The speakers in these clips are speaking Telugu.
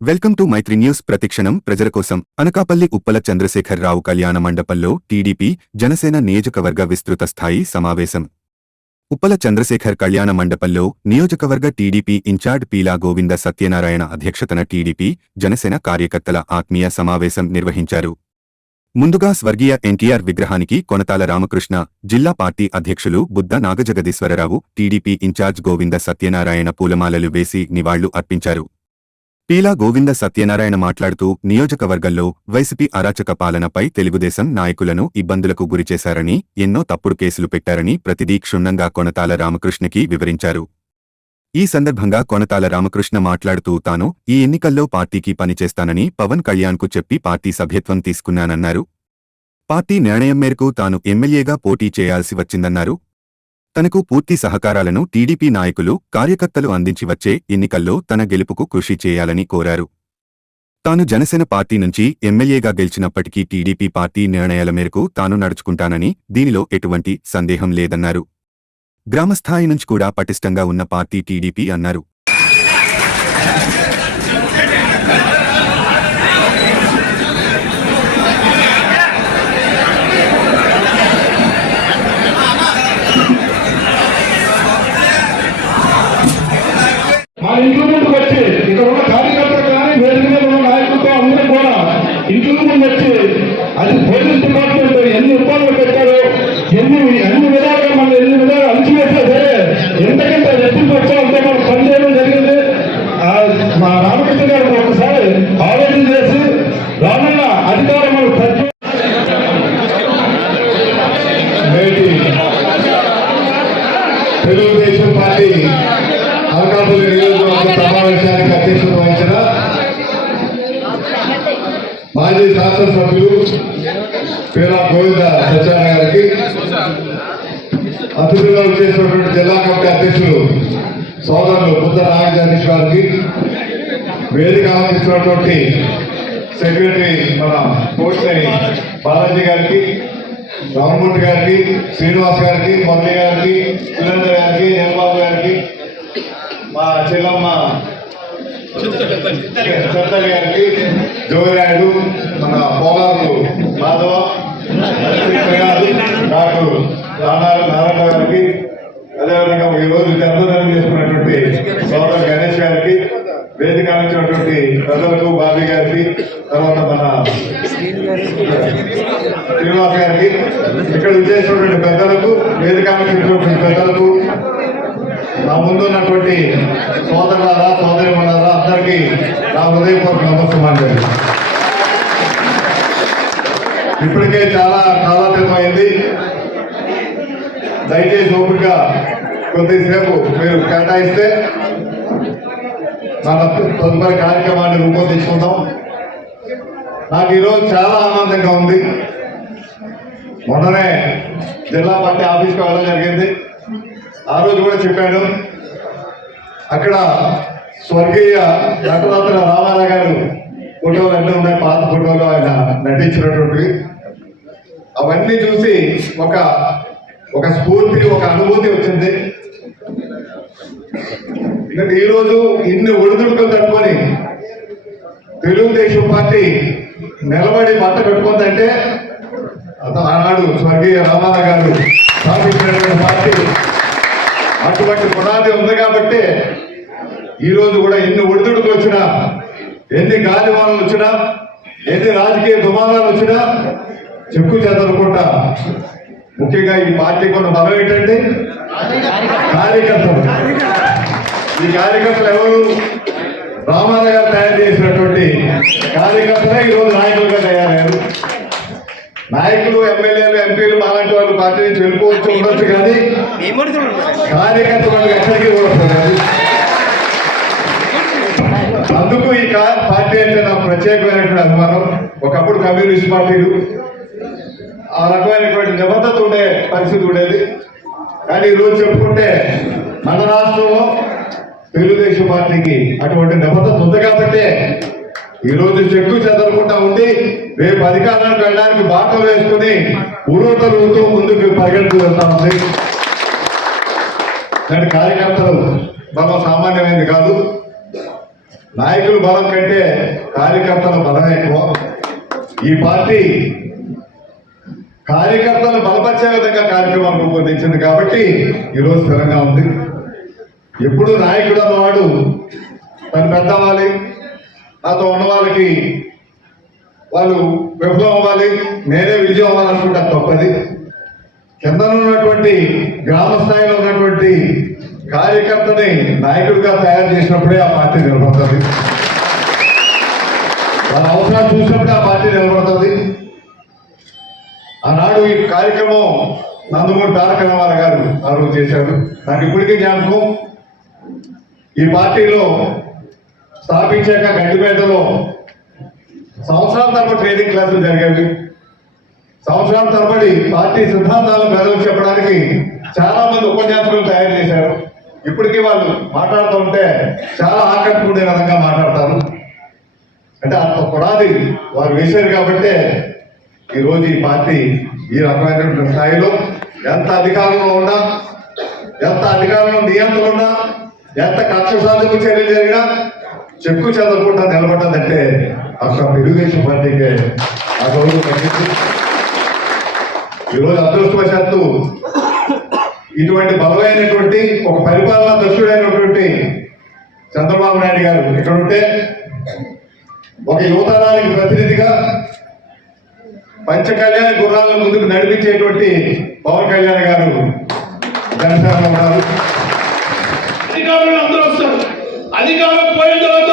Welcome to Mythri news. ప్రతిక్షణం ప్రజల కోసం. అనకాపల్లి ఉప్పల చంద్రశేఖర్ రావు కళ్యాణ మండపంలో టీడీపీ జనసేన నియోజకవర్గ విస్తృత స్థాయి సమావేశం. ఉప్పల చంద్రశేఖర్ కళ్యాణ మండపంలో నియోజకవర్గ టీడీపీ ఇన్ఛార్జ్ పీలా గోవింద సత్యనారాయణ అధ్యక్షతన టీడీపీ జనసేన కార్యకర్తల ఆత్మీయ సమావేశం నిర్వహించారు. ముందుగా స్వర్గీయ ఎన్టీఆర్ విగ్రహానికి కొనతాల రామకృష్ణ, జిల్లా పార్టీ అధ్యక్షులు బుద్ధ నాగజగదీశ్వరరావు, టీడీపీ ఇన్ఛార్జ్ గోవింద సత్యనారాయణ పూలమాలలు వేసి నివాళులు అర్పించారు. పీలా గోవింద సత్యనారాయణ మాట్లాడుతూ నియోజకవర్గంలో వైసీపీ అరాచక పాలనపై తెలుగుదేశం నాయకులను ఇబ్బందులకు గురిచేశారని, ఎన్నో తప్పుడు కేసులు పెట్టారని ప్రతిదీ క్షుణ్ణంగా కొనతాల రామకృష్ణకి వివరించారు. ఈ సందర్భంగా కొనతాల రామకృష్ణ మాట్లాడుతూ తాను ఈ ఎన్నికల్లో పార్టీకి పనిచేస్తానని పవన్ కళ్యాణ్కు చెప్పి పార్టీ సభ్యత్వం తీసుకున్నానన్నారు. పార్టీ నిర్ణయం మేరకు తాను ఎమ్మెల్యేగా పోటీ చేయాల్సి వచ్చిందన్నారు. తనకు పూర్తి సహకారాలను టీడీపీ నాయకులు, కార్యకర్తలు అందించి వచ్చే ఎన్నికల్లో తన గెలుపుకు కృషి చేయాలని కోరారు. తాను జనసేన పార్టీ నుంచి ఎమ్మెల్యేగా గెలిచినప్పటికీ టీడీపీ పార్టీ నిర్ణయాల మేరకు తాను నడుచుకుంటానని, దీనిలో ఎటువంటి సందేహం లేదన్నారు. గ్రామస్థాయి నుంచి కూడా పటిష్టంగా ఉన్న పార్టీ టీడీపీ అన్నారు. ఇంట్లో ముందుకు వచ్చి ఇక్కడ ఉన్న కార్యకర్తలు కానీ వేదిక మీద ఉన్న నాయకులతో అందరం కూడా ఇంట్లో ముందు వచ్చి అది పోలీస్ డిపార్ట్మెంట్ ఎన్ని ఇబ్బందులు పెట్టారో, ఎన్ని విధాలుగా మనం ఎన్ని విధాలు అణచివేసినా సరే ఎంతకంటే రెట్టింపు వచ్చామంటే మనం పనిచేయడం జరిగింది. మా రామకృష్ణ గారు ఒకసారి ఆలోచన చేసి రానున్న అధికారం మనం తెలుగుదేశం పార్టీ అనకాపల్లి నియోజకవర్గ సమావేశానికి అధ్యక్షత వహించిన మాజీ శాసనసభ్యులు పీలా గోవింద సత్యనారాయణ గారికి, అతిథులుగా చేసినటువంటి జిల్లా కమిటీ అధ్యక్షులు సోదరులు బుద్ధ నాగజగదీశ్వర గారికి, వేదిక ఆలోచించినటువంటి సెక్రటరీ మన కోట్ని బాలాజీ గారికి, రామమూర్తి గారికి, శ్రీనివాస్ గారికి, మురళి గారికి, సురేంద్ర గారికి, నిర్బాబు గారికి, మా చెల్లమ్మ చంద్రయ్య గారికి, జోగిరాయుడు, మన పోలారు మాధవ, డాక్టర్ నారాయణ గారికి, అదేవిధంగా ఈరోజు జన్మదినం చేసుకున్నటువంటి సోదరు గణేష్ గారికి, వేదిక అందించినటువంటి ప్రజలకు, బాబీ గారికి, తర్వాత మన శ్రీనివాస్ గారికి, ఇక్కడ విచ్చేసినటువంటి పెద్దలకు, వేదిక అందించినటువంటి పెద్దలకు, నా ముందు ఉన్నటువంటి సోదరులారా, సోదరిమణులారా అందరికీ నా హృదయపూర్వక నమస్కారం. ఇప్పటికే చాలా కాలాతీతం అయింది. దయచేసి ఓపిక కొద్దిసేపు మీరు కేటాయిస్తే మన తదుపరి కార్యక్రమాన్ని రూపొందించుకుందాం. నాకు ఈరోజు చాలా ఆనందంగా ఉంది. మొన్ననే జిల్లా పార్టీ ఆఫీస్కి వెళ్ళడం జరిగింది. ఆ రోజు కూడా చెప్పాను, అక్కడ స్వర్గీయ నటరత్న రామారావు గారు ఫోటోలు అన్నీ ఉన్నాయి, పాత ఫోటోలు ఆయన నటించినటువంటివి. అవన్నీ చూసి ఒక స్ఫూర్తి, ఒక అనుభూతి వచ్చింది. ఈరోజు ఇన్ని ఒడిదుడుకులు తట్టుకొని తెలుగుదేశం పార్టీ నిలబడి మట్ట పెట్టుకుందంటే ఆనాడు స్వర్గీయ రామారావు గారు స్థాపించినటువంటి పార్టీ. అటువంటి పునాది ఉంది కాబట్టి ఈరోజు కూడా ఎన్ని ఒడిదుడుకులు వచ్చినా, ఎన్ని గాలివానలు వచ్చినా, ఎన్ని రాజకీయ దుమానాలు వచ్చినా చెక్కు చెదరకుండా, ముఖ్యంగా ఈ పార్టీకి ఉన్న బలం ఏంటంటే కార్యకర్తలు. ఈ కార్యకర్తలు ఎవరు? రామారావు గారు తయారు చేసినటువంటి కార్యకర్తలే ఈరోజు నాయకులుగా తయారయ్యారు. నాయకులు, ఎమ్మెల్యేలు, ఎంపీలు అలాంటి వాళ్ళు పార్టీ నుంచి వెళ్ళిపోవచ్చు, ఉండొచ్చు, కానీ కార్యకర్త వాళ్ళకి ఎక్కడికి కూడా. అందుకు ఈ పార్టీ అంటే నాకు ప్రత్యేకమైనటువంటి అభిమానం. ఒకప్పుడు కమ్యూనిస్ట్ పార్టీలు ఆ రకమైనటువంటి నిబద్ధత ఉండే పరిస్థితి ఉండేది. కానీ ఈరోజు చెప్పుకుంటే మన రాష్ట్రంలో తెలుగుదేశం పార్టీకి అటువంటి నిబద్ధత ఉంది కాబట్టి ఈరోజు చెక్కు చెదరకుండా ఉండి రేపు అధికారానికి వెళ్ళడానికి బాటలు వేసుకుని ఉరుతరుగుతూ ముందుకు పరిగెడుతూ వెళ్తా ఉంది. కార్యకర్తలు మనం సామాన్యమైనది కాదు. నాయకుల బలం కంటే కార్యకర్తల బలం ఎక్కువ. ఈ పార్టీ కార్యకర్తలను బలపరిచే విధంగా కార్యక్రమాలు రూపొందించింది కాబట్టి ఈరోజు స్థిరంగా ఉంది. ఎప్పుడు నాయకుడు అన్నవాడు తను పెద్ద అవ్వాలి, నాతో ఉన్న వాళ్ళకి వాళ్ళు విఫలం అవ్వాలి, నేనే విజయం అవ్వాలనుకుంటే అది తప్పది. కింద ఉన్నటువంటి గ్రామ స్థాయిలో ఉన్నటువంటి కార్యకర్తని నాయకుడిగా తయారు చేసినప్పుడే ఆ పార్టీ నిలబడుతుంది. వాళ్ళ అవసరాలు చూసినప్పుడే ఆ పార్టీ నిలబడుతుంది. ఆనాడు ఈ కార్యక్రమం నందమూరి తారక రామారావు గారు ఆ రోజు చేశారు. నాకు ఇప్పటికీ జ్ఞాపకం. ఈ పార్టీలో స్థాపించాక గండిపేటలో సంవత్సరాల తరబడి ట్రైనింగ్ క్లాసులు జరిగేవి. సంవత్సరాల తరబడి పార్టీ సిద్ధాంతాలను ప్రజలకు చెప్పడానికి చాలా మంది ఉపన్యాసకులు తయారు చేశారు. ఇప్పటికీ వాళ్ళు మాట్లాడుతూ ఉంటే చాలా ఆకట్టుకునే విధంగా మాట్లాడతారు. అంటే అంత పునాది వారు వేశారు కాబట్టే ఈరోజు ఈ పార్టీ ఈ రకమైనటువంటి స్థాయిలో ఎంత అధికారంలో ఉన్నా, ఎంత అధికారంలో నియంత్రణ ఉన్నా, ఎంత కక్ష సాధింపు చర్యలు జరిగినా చెక్కు చెదరకుండా నిలబడ్డదంటే అసలు తెలుగుదేశం పార్టీకే ఆ గౌరవం తగ్గింది. ఈరోజు అదృష్టవశాత్తు ఇటువంటి బలమైనటువంటి ఒక పరిపాలనా దక్షుడైనటువంటి చంద్రబాబు నాయుడు గారు ఇక్కడ ఉంటే ఒక యువతరానికి ప్రతినిధిగా పంచకళ్యాణ గుర్రాలను ముందుకు నడిపించేటువంటి పవన్ కళ్యాణ్ గారు జనసేనలో ఉన్నారు. అధికారులు అందరూ వస్తారు. అధికారం పోయిన తర్వాత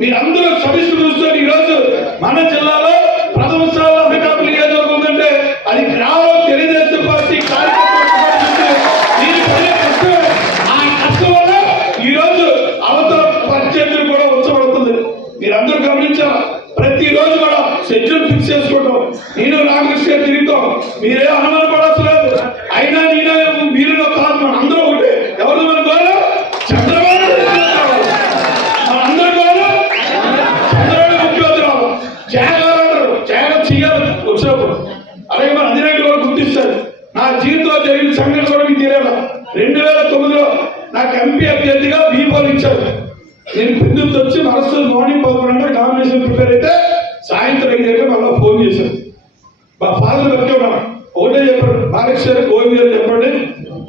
మీరందరూ సమిష్టి చూస్తారు. ఈ రోజు మన జిల్లాలో ప్రథమ స్థానంలో అనకాపల్లి నియోజకవర్గం ఉందంటే అది కేవలం తెలుగుదేశం పార్టీ కార్యకర్తలు. ఆ కష్టం వల్ల ఈ రోజు అవతల పరిచయం కూడా ఉంచబడుతుంది. మీరందరూ గమనించాలి. ప్రతిరోజు కూడా షెడ్యూల్ ఫిక్స్ చేసుకోవడం, నేను రామకృష్ణ తిరుగుతాం. మీరే అనుమాన పడలేదు. అయినా నేను మీరు కాదు, మన అందరూ ఒకటి. ఎవరు మన గోలు? చంద్రబాబు మనందరూ గోలు చంద్రబాబు ముఖ్యమంత్రి అవ్వాలి. త్యాగం చేయాలి వచ్చినప్పుడు. అలాగే మన అధినాయుడు కూడా గుర్తిస్తారు. నా జీవితంలో జరిగిన సంఘటన కూడా మీకు తెలియాలి. 2009లో నాకు ఎంపీ అభ్యర్థిగా బీఫాల్ ఇచ్చారు. నేను విద్యుత్ వచ్చి మనసు మార్నింగ్ 11 నామినేషన్ ప్రిపేర్ అయితే సాయంత్రం 5 గంటలకు మళ్ళీ ఫోన్ చేశాను. మా ఫాదర్ బతికే ఉన్నాను. ఒకటే చెప్పాడు, బాలకృష్ణ గోవింద్ గారు చెప్పండి,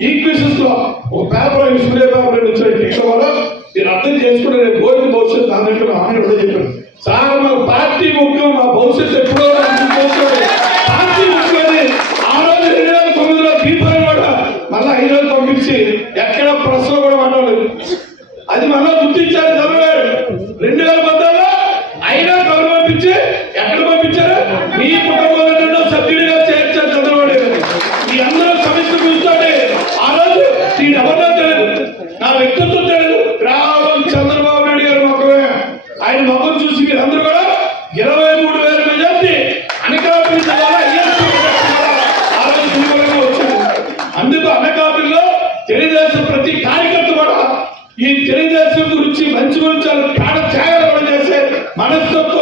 ఈక్వేషన్స్ లో ఒక పేపర్ సూర్య పేపర్ వచ్చాడు. ఇక్కడ వల్ల మీరు అర్థం చేసుకుంటే రేపు గోవింద్ భవిష్యత్తు దాంట్లో ఆయన కూడా చెప్పాడు. సార్ మా పార్టీ ముఖ్యం, మా భవిష్యత్తు ఎప్పుడో పార్టీ ముఖ్యమని ఆ రోజు 2009లో బీఫాల్ కూడా మళ్ళీ 5 రోజులు పంపించి ఎక్కడ ప్రశ్న కూడా మాట్లాడలేదు. అది మళ్ళా గుర్తించారు చంద్రబాబు 2016లో. అయినా కబురు పంపించి ఎక్కడ పంపించారు? మీ కుటుంబంలో సభ్యుడిగా చేర్చారు చంద్రబాబు. మీ అందరూ సమిష్టి చూస్తుంటే ఆ రోజు నేను ఎవరిలో తెలియదు, నా వ్యక్తిత్వం తెలియదు. రావడం చంద్రబాబు నాయుడు గారు మొక్కమే. ఆయన మొక్కను చూసి మీరు అందరూ కూడా 23,000 మెజార్టీ అనకాపల్లి ఆ రోజు సులభంగా వచ్చింది. అందుకు అనకాపల్లిలో తెలుగుదేశం ప్రతి కార్యకర్త కూడా ఈ తెలుగుదేశం గురించి మంచి గురించి ప్రాణ త్యాగాలు చేసే మనస్తత్వం